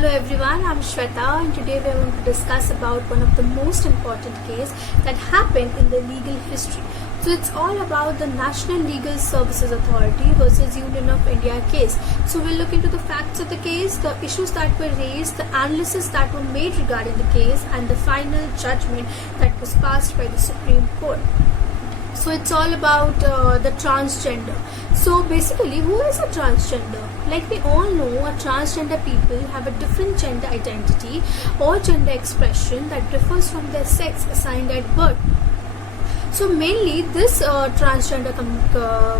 Hello everyone, I'm Shweta and today we are going to discuss about one of the most important cases that happened in the legal history. So it's all about the National Legal Services Authority versus Union of India case. So we'll look into the facts of the case, the issues that were raised, the analysis that were made regarding the case and the final judgment that was passed by the Supreme Court. So it's all about the transgender. So basically, who is a transgender? Like we all know, a transgender people have a different gender identity or gender expression that differs from their sex assigned at birth. So mainly this transgender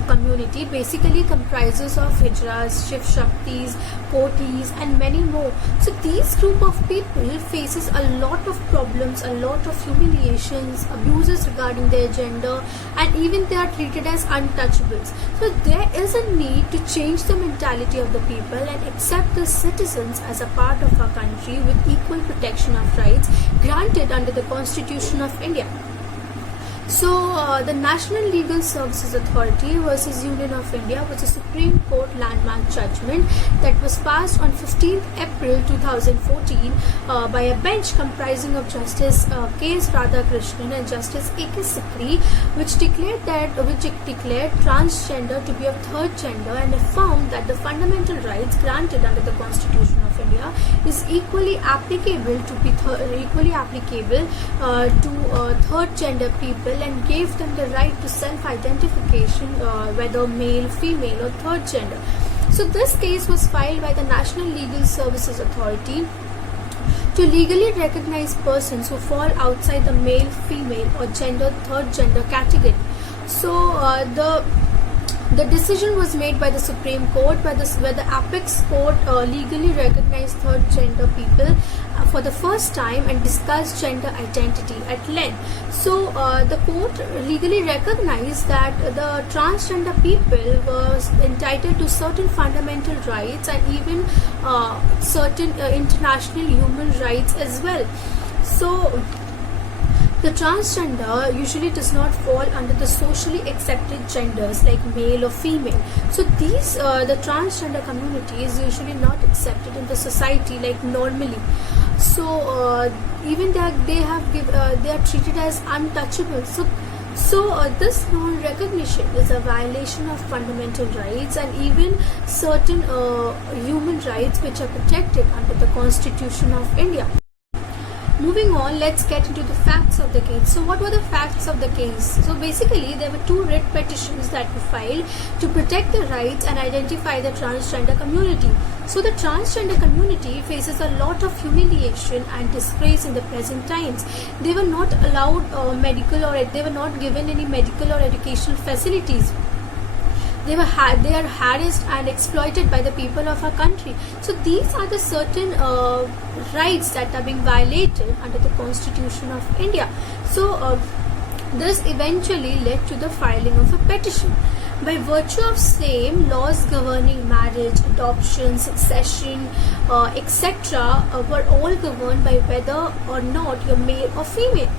community basically comprises of hijras, Shiv Shaktis, Kotis and many more. So these group of people faces a lot of problems, a lot of humiliations, abuses regarding their gender, and even they are treated as untouchables. So there is a need to change the mentality of the people and accept the citizens as a part of our country with equal protection of rights granted under the Constitution of India. So, the National Legal Services Authority versus Union of India was a Supreme Court landmark judgment that was passed on 15th April 2014 by a bench comprising of Justice K.S. Radhakrishnan and Justice A.K. Sikri, which declared transgender to be of third gender and affirmed that the fundamental rights granted under the Constitution of India is equally applicable to third gender people and gave them the right to self-identification, whether male, female or third gender. So this case was filed by the National Legal Services Authority to legally recognize persons who fall outside the male, female or third gender category. So the decision was made by the Supreme Court where the Apex Court legally recognized third gender people for the first time and discussed gender identity at length. So the court legally recognized that the transgender people was entitled to certain fundamental rights and even certain international human rights as well. So the transgender usually does not fall under the socially accepted genders like male or female. So these the transgender community is usually not accepted in the society like normally. So even they are treated as untouchable. So this non-recognition is a violation of fundamental rights and even certain human rights which are protected under the Constitution of India. Moving on, let's get into the facts of the case. So what were the facts of the case? So basically, there were two writ petitions that were filed to protect the rights and identify the transgender community. So the transgender community faces a lot of humiliation and disgrace in the present times. They were not allowed they were not given any medical or educational facilities. They are harassed and exploited by the people of our country. So these are the certain rights that are being violated under the Constitution of India. So this eventually led to the filing of a petition. By virtue of same, laws governing marriage, adoption, succession, etc. Were all governed by whether or not you're male or female.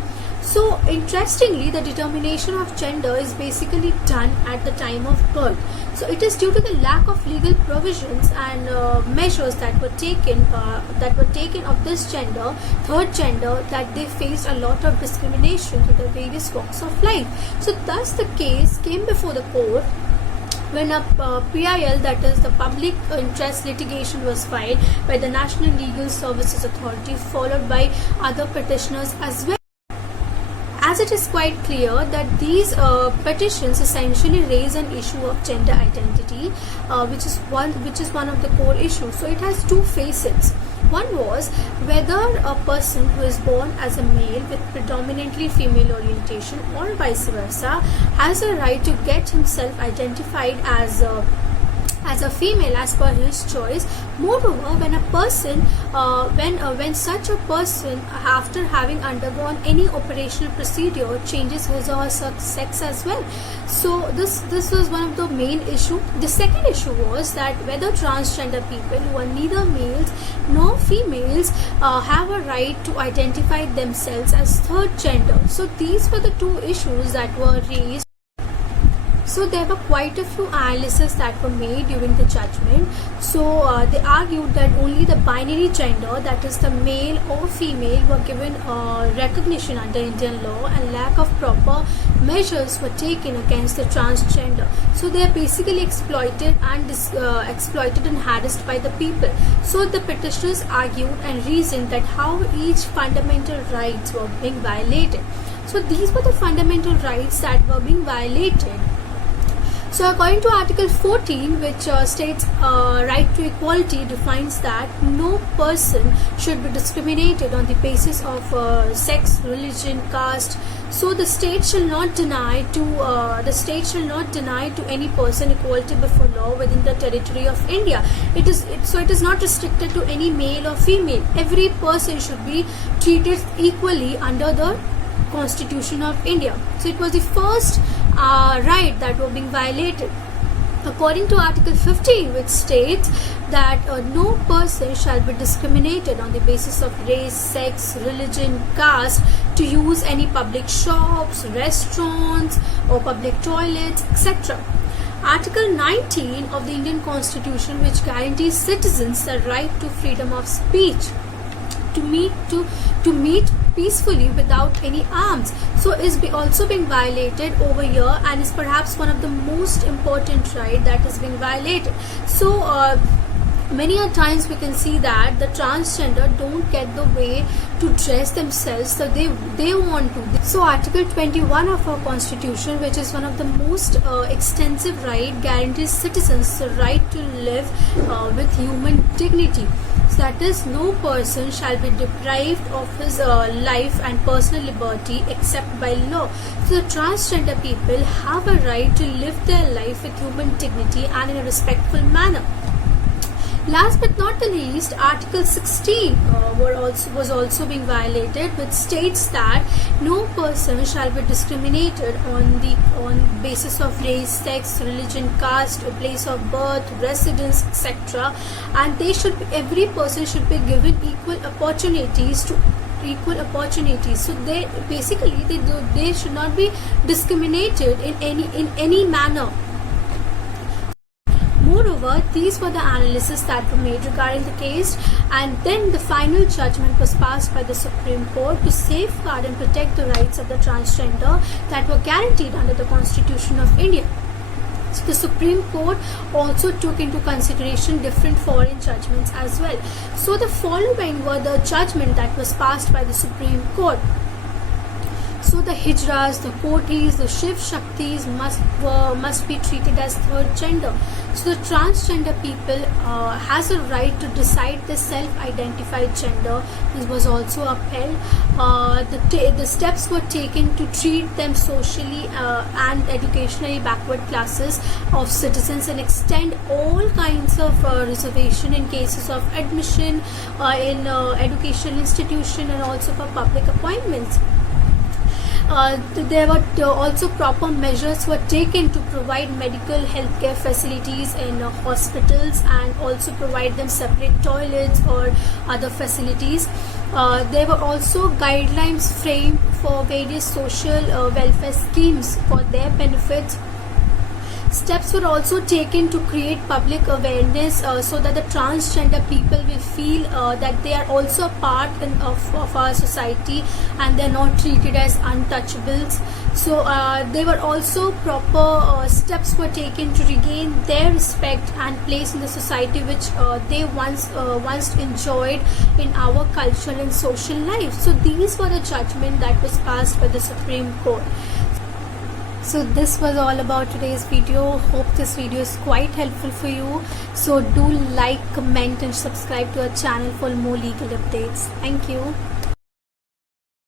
So interestingly, the determination of gender is basically done at the time of birth. So it is due to the lack of legal provisions and measures that were taken of this gender, third gender, that they faced a lot of discrimination through the various walks of life. So thus the case came before the court when a PIL, that is the public interest litigation, was filed by the National Legal Services Authority, followed by other petitioners as well. As it is quite clear that these petitions essentially raise an issue of gender identity, which is one of the core issues. So it has two facets. One was whether a person who is born as a male with predominantly female orientation or vice versa has a right to get himself identified as a female as per his choice. Moreover, when a person, when such a person, after having undergone any operational procedure, changes his or her sex as well. So this was one of the main issue. The second issue was that whether transgender people who are neither males nor females have a right to identify themselves as third gender. So these were the two issues that were raised. So there were quite a few analyses that were made during the judgment. So they argued that only the binary gender, that is the male or female, were given recognition under Indian law, and lack of proper measures were taken against the transgender. So they are basically exploited and harassed by the people. So the petitioners argued and reasoned that how each fundamental rights were being violated. So these were the fundamental rights that were being violated. So according to Article 14, which states right to equality, defines that no person should be discriminated on the basis of sex, religion, caste. So the state shall not deny to any person equality before law within the territory of India. It is not restricted to any male or female. Every person should be treated equally under the Constitution of India. So it was the first right that were being violated. According to Article 15, which states that no person shall be discriminated on the basis of race, sex, religion, caste to use any public shops, restaurants or public toilets, etc. Article 19 of the Indian Constitution, which guarantees citizens the right to freedom of speech, to meet peacefully without any arms, so is also being violated over here, and is perhaps one of the most important right that is being violated. So many a times we can see that the transgender don't get the way to dress themselves, so they want to. So Article 21 of our Constitution, which is one of the most extensive right, guarantees citizens the right to live with human dignity. So that is, no person shall be deprived of his life and personal liberty except by law. So the transgender people have a right to live their life with human dignity and in a respectful manner. Last but not the least, Article 16 was also being violated, which states that no person shall be discriminated on basis of race, sex, religion, caste, or place of birth, residence, etc. And every person should be given equal opportunities. So they should not be discriminated in any manner. Moreover, these were the analyses that were made regarding the case, and then the final judgment was passed by the Supreme Court to safeguard and protect the rights of the transgender that were guaranteed under the Constitution of India. So the Supreme Court also took into consideration different foreign judgments as well. So the following were the judgment that was passed by the Supreme Court. So the Hijras, the Kotis, the Shiv Shaktis must be treated as third gender. So the transgender people has a right to decide the self-identified gender. This was also upheld. The steps were taken to treat them socially and educationally backward classes of citizens, and extend all kinds of reservation in cases of admission in educational institution and also for public appointments. There were also proper measures were taken to provide medical healthcare facilities in hospitals, and also provide them separate toilets or other facilities. There were also guidelines framed for various social welfare schemes for their benefits. Steps were also taken to create public awareness so that the transgender people will feel that they are also a part of our society and they are not treated as untouchables. So there were also proper steps were taken to regain their respect and place in the society which they once enjoyed in our cultural and social life. So these were the judgment that was passed by the Supreme Court. So this was all about today's video. Hope this video is quite helpful for you. So do like, comment and subscribe to our channel for more legal updates. Thank you.